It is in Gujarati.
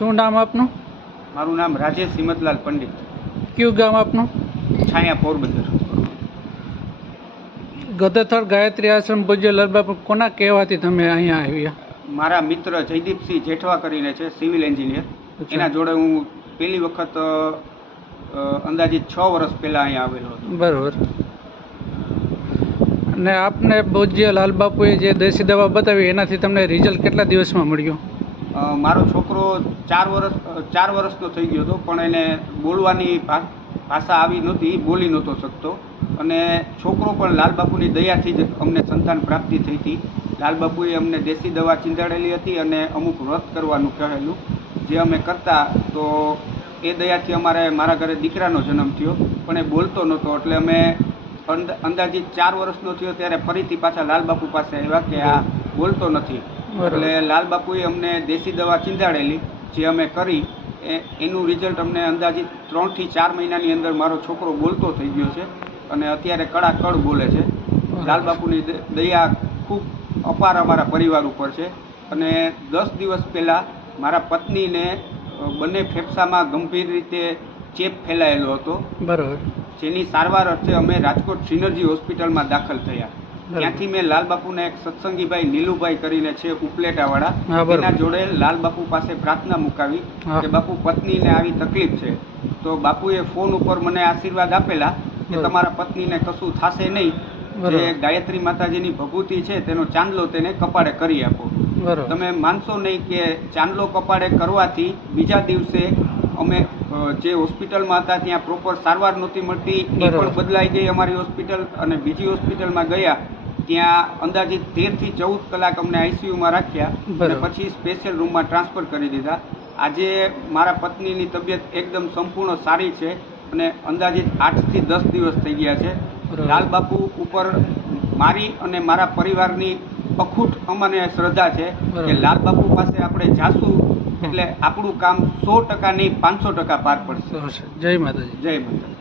શું નામ આપનું? મારું નામ રાજેશ હિંમતલાલ પંડિત, કયું ગામ આપનું? છાયા પોરબંદર. ગધેથળ ગાયત્રી આશ્રમ પૂજ્ય લાલબાપુ કોના કહેવાથી તમે અહીંયા આવ્યા? મારા મિત્ર જયદીપસિંહ જેઠવા કરીને છે, સિવિલ એન્જિનિયર. એના જોડે હું પહેલી વખત અંદાજિત 6 વર્ષ પહેલાં અહીંયા આવેલો હતો. બરાબર. અને આપને પૂજ્ય લાલબાપુએ જે દેશી દવા બતાવી એનાથી તમને રિઝલ્ટ કેટલા દિવસમાં મળ્યું? મારો છોકરો 4 વર્ષનો થઈ ગયો હતો, પણ એને બોલવાની ભાષા આવી નહોતી, બોલી નહોતો શકતો. અને છોકરો પણ લાલબાપુની દયાથી જ અમને સંતાન પ્રાપ્તિ થઈ હતી. લાલબાપુએ અમને દેશી દવા ચીંધાડેલી હતી અને અમુક વ્રત કરવાનું કહેલું, જે અમે કરતા. તો એ દયાથી મારા ઘરે દીકરાનો જન્મ થયો, પણ એ બોલતો નહોતો. એટલે અમે અંદાજિત 4 વર્ષનો થયો ત્યારે ફરીથી પાછા લાલબાપુ પાસે આવ્યા કે આ બોલતો નથી. એટલે લાલબાપુએ અમને દેશી દવા ચીંધાડેલી, જે અમે કરી. એનું રિઝલ્ટ અમને અંદાજિત 3 થી 4 મહિનાની અંદર મારો છોકરો બોલતો થઈ ગયો છે અને અત્યારે કડાકડ બોલે છે. લાલબાપુની દયા ખૂબ અપાર અમારા પરિવાર ઉપર છે. અને 10 દિવસ પહેલાં મારા પત્નીને બંને ફેફસામાં ગંભીર રીતે ચેપ ફેલાયેલો હતો. બરાબર. જેની સારવાર અર્થે અમે રાજકોટ સિનર્જી હોસ્પિટલમાં દાખલ થયા. ત્યાંથી મેં લાલબાપુના એક સત્સંગીભાઈ નીલુભાઈ કરીને છે, ઉપલેટાવાળા, એના જોડે લાલબાપુ પાસે પ્રાર્થના મુકાવી કે બાપુ પત્નીને આવી તકલીફ છે. તો બાપુએ ફોન ઉપર મને આશીર્વાદ આપેલા કે તમારા પત્નીને કશું થશે નહીં. જે ગાયત્રી માતાજીની ભભૂતિ છે તેનો ચાંદલો તેને કપાળે કરી આપો. તમે માનશો નહીં કે ચાંદલો કપાળે કરવાથી બીજા દિવસે અમે જે હોસ્પિટલમાં હતા ત્યાં પ્રોપર સારવાર નહોતી મળતી, એ પણ બદલાઈ ગઈ અમારી હોસ્પિટલ. અને બીજી હોસ્પિટલમાં ગયા, ત્યાં અંદાજિત 13 થી 14 કલાક અમને આઈસીયુમાં રાખ્યા અને પછી સ્પેશિયલ રૂમમાં ટ્રાન્સફર કરી દીધા. આજે મારા પત્નીની તબિયત એકદમ સંપૂર્ણ સારી છે અને અંદાજિત 8 થી 10 દિવસ થઈ ગયા છે. લાલબાપુ ઉપર મારી અને મારા પરિવારની અખૂટ અમને શ્રદ્ધા છે કે લાલબાપુ પાસે આપણે જાશું એટલે આપણું કામ 100% નહીં 500% પાર પડશે. જય માતાજી. જય માતાજી.